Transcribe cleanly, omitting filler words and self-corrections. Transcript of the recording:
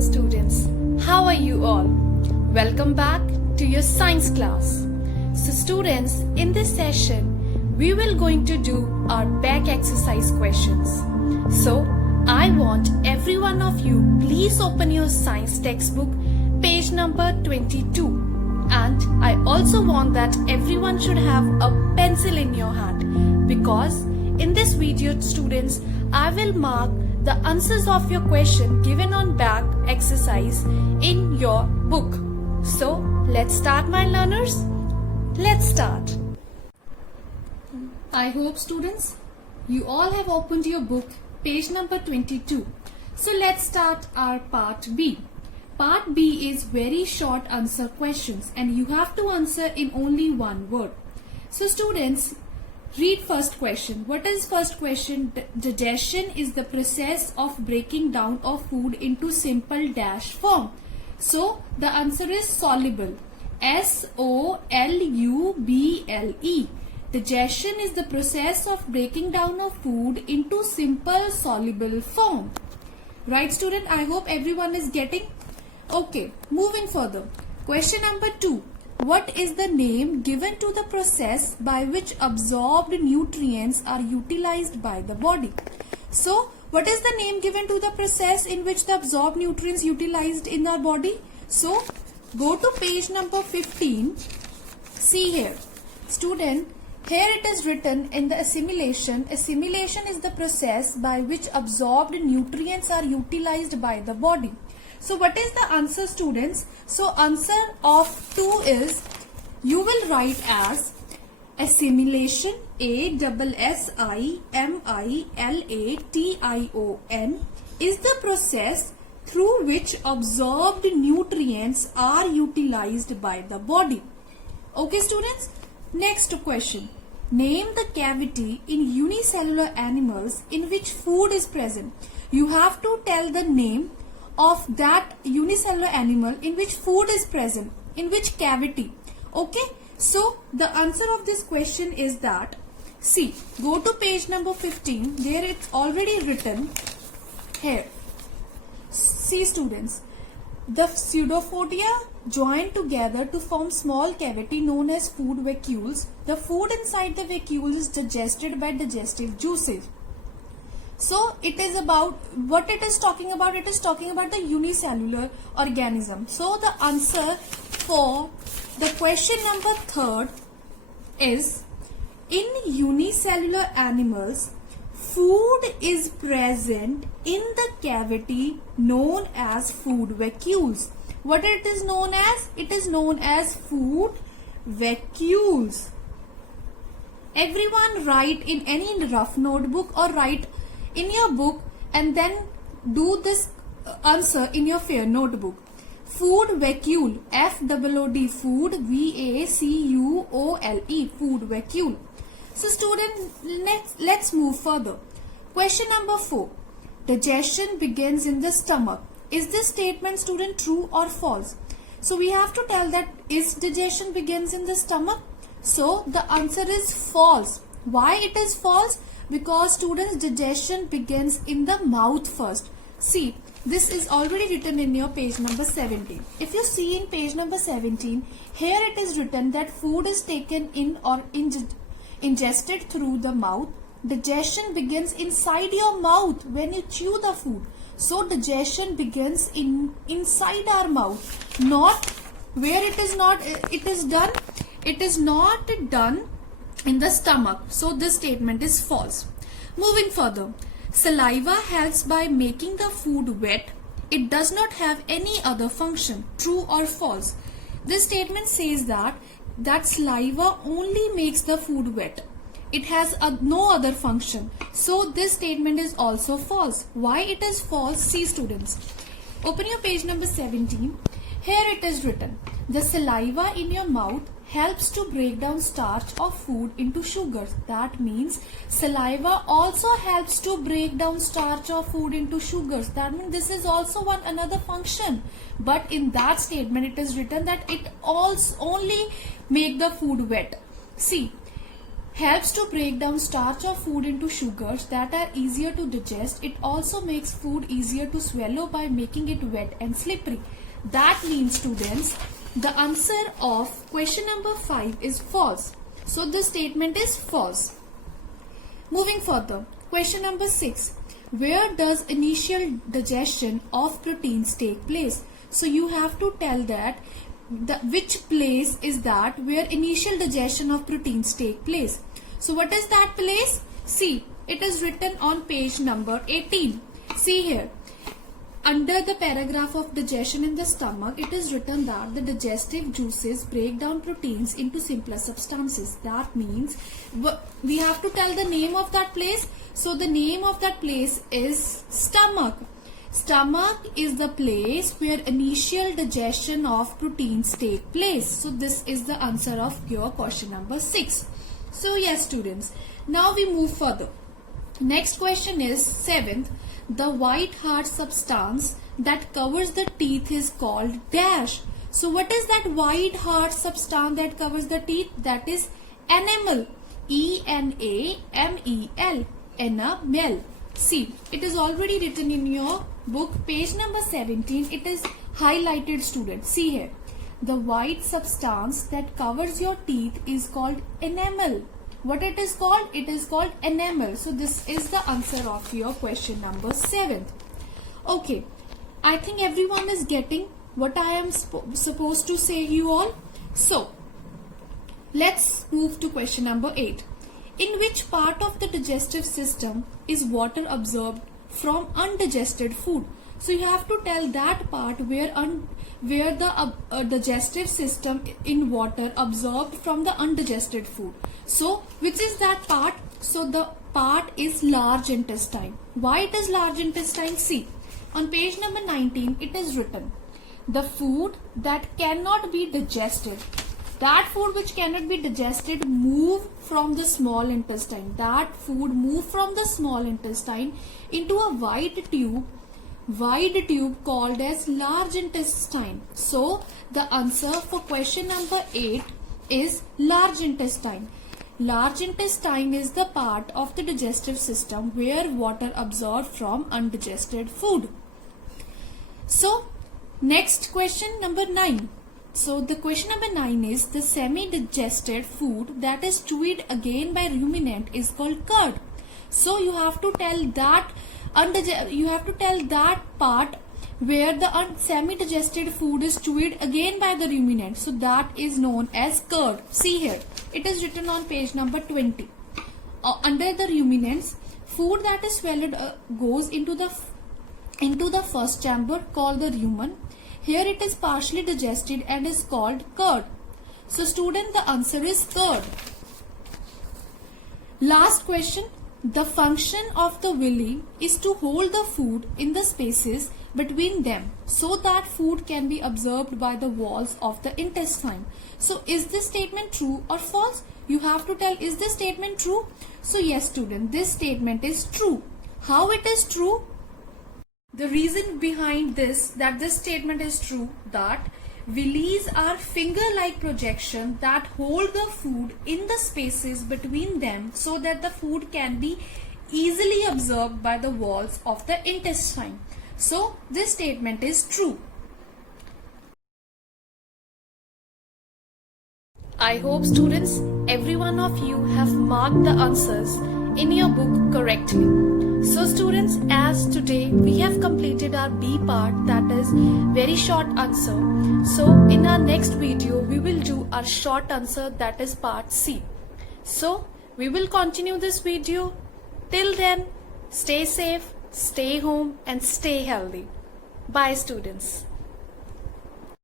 Hello students, how are you all? Welcome back to your science class. So students, in this session, we will going to do our back exercise questions. So, I want every one of you, please open your science textbook, page number 22. And I also want that everyone should have a pencil in your hand, because in this video students, I will mark the answers of your question given on back exercise in your book. So let's start, my learners. Let's start. I hope students, you all have opened your book, page number 22. So let's start our part B. Part B is very short answer questions and you have to answer in only one word. So students, read first question. What is first question? Digestion is the process of breaking down of food into simple dash form. So the answer is soluble. S-O-L-U-B-L-E. Digestion is the process of breaking down of food into simple soluble form. Right student? I hope everyone is getting. Okay, moving further. Question number 2. What is the name given to the process by which absorbed nutrients are utilized by the body? So, what is the name given to the process in which the absorbed nutrients utilized in our body? So, go to page number 15. See here. Student, here it is written in the assimilation. Assimilation is the process by which absorbed nutrients are utilized by the body. So what is the answer students? So answer of 2 is, you will write as assimilation, A-S-S-I-M-I-L-A-T-I-O-N, is the process through which absorbed nutrients are utilized by the body. Okay students, next question. Name the cavity in unicellular animals in which food is present. You have to tell the name of that unicellular animal in which food is present, in which cavity. Okay, so the answer of this question is that, see, go to page number 15, there it's already written here. See students, the pseudophodia join together to form small cavity known as food vacuoles. The food inside the vacuoles is digested by digestive juices. So it is about, what it is talking about? It is talking about the unicellular organism. So the answer for the question number 3 is, in unicellular animals, food is present in the cavity known as food vacuoles. What it is known as? It is known as food vacuoles. Everyone write in any rough notebook or write in your book and then do this answer in your fair notebook. Food vacuole, F-O-O-D, food, V-A-C-U-O-L-E, food vacuole. So student, let's move further. Question number 4. Digestion begins in the stomach. Is this statement student true or false? So we have to tell that, is digestion begins in the stomach? So the answer is false. Why it is false? Because students, digestion begins in the mouth first. See, this is already written in your page number 17. If you see in page number 17, here it is written that food is taken in or ingested through the mouth. Digestion begins inside your mouth when you chew the food. So digestion begins inside our mouth, not where it is not. It is done. It is not done in the stomach. So this statement is false. Moving further, saliva helps by making the food wet. It does not have any other function. True or false? This statement says that saliva only makes the food wet. It has no other function. So this statement is also false. Why it is false? See students, open your page number 17. Here it is written, the saliva in your mouth helps to break down starch of food into sugars. That means saliva also helps to break down starch of food into sugars. That means this is also another function. But in that statement it is written that it also only make the food wet. See, helps to break down starch of food into sugars that are easier to digest. It also makes food easier to swallow by making it wet and slippery. That means, students, the answer of question number 5 is false. So this statement is false. Moving further, question number 6. Where does initial digestion of proteins take place? So you have to tell that which place is that where initial digestion of proteins take place. So what is that place? See, it is written on page number 18. See here. Under the paragraph of digestion in the stomach, it is written that the digestive juices break down proteins into simpler substances. That means we have to tell the name of that place. So the name of that place is stomach. Stomach is the place where initial digestion of proteins take place. So this is the answer of your question number 6. So yes, students, now we move further. Next question is 7th. The white hard substance that covers the teeth is called dash. So what is that white hard substance that covers the teeth? That is enamel. E-N-A-M-E-L. Enamel. See, it is already written in your book, page number 17. It is highlighted, students. See here. The white substance that covers your teeth is called enamel. What it is called? It is called enamel. So this is the answer of your question number 7. Okay, I think everyone is getting what I am supposed to say you all. So let's move to question number 8. In which part of the digestive system is water absorbed from undigested food? So you have to tell that part where the digestive system in water absorbed from the undigested food. So which is that part? So the part is large intestine. Why it is large intestine? See, on page number 19 it is written, the food that cannot be digested, that food which cannot be digested, move from the small intestine. That food move from the small intestine into a wide tube called as large intestine. So the answer for question number 8 is large intestine. Large intestine is the part of the digestive system where water absorbed from undigested food. So next question number 9. So the question number 9 is, the semi-digested food that is chewed again by ruminant is called curd. So you have to tell that part where the semi-digested food is chewed again by the ruminant. So that is known as curd. See here, it is written on page number 20. Under the ruminants, food that is swallowed goes into the first chamber called the rumen. Here it is partially digested and is called curd. So student, the answer is curd. Last question. The function of the villi is to hold the food in the spaces between them so that food can be absorbed by the walls of the intestine. So is this statement true or false? You have to tell, is this statement true? So yes, student, this statement is true. How it is true? The reason behind this statement is true, that villis are finger-like projection that hold the food in the spaces between them so that the food can be easily absorbed by the walls of the intestine. So this statement is true. I hope, students, every one of you have marked the answers in your book correctly. So students, as today we have completed our B part, that is very short answer. So in our next video we will do our short answer, that is part C. So we will continue this video. Till then, stay safe, stay home and stay healthy. Bye students.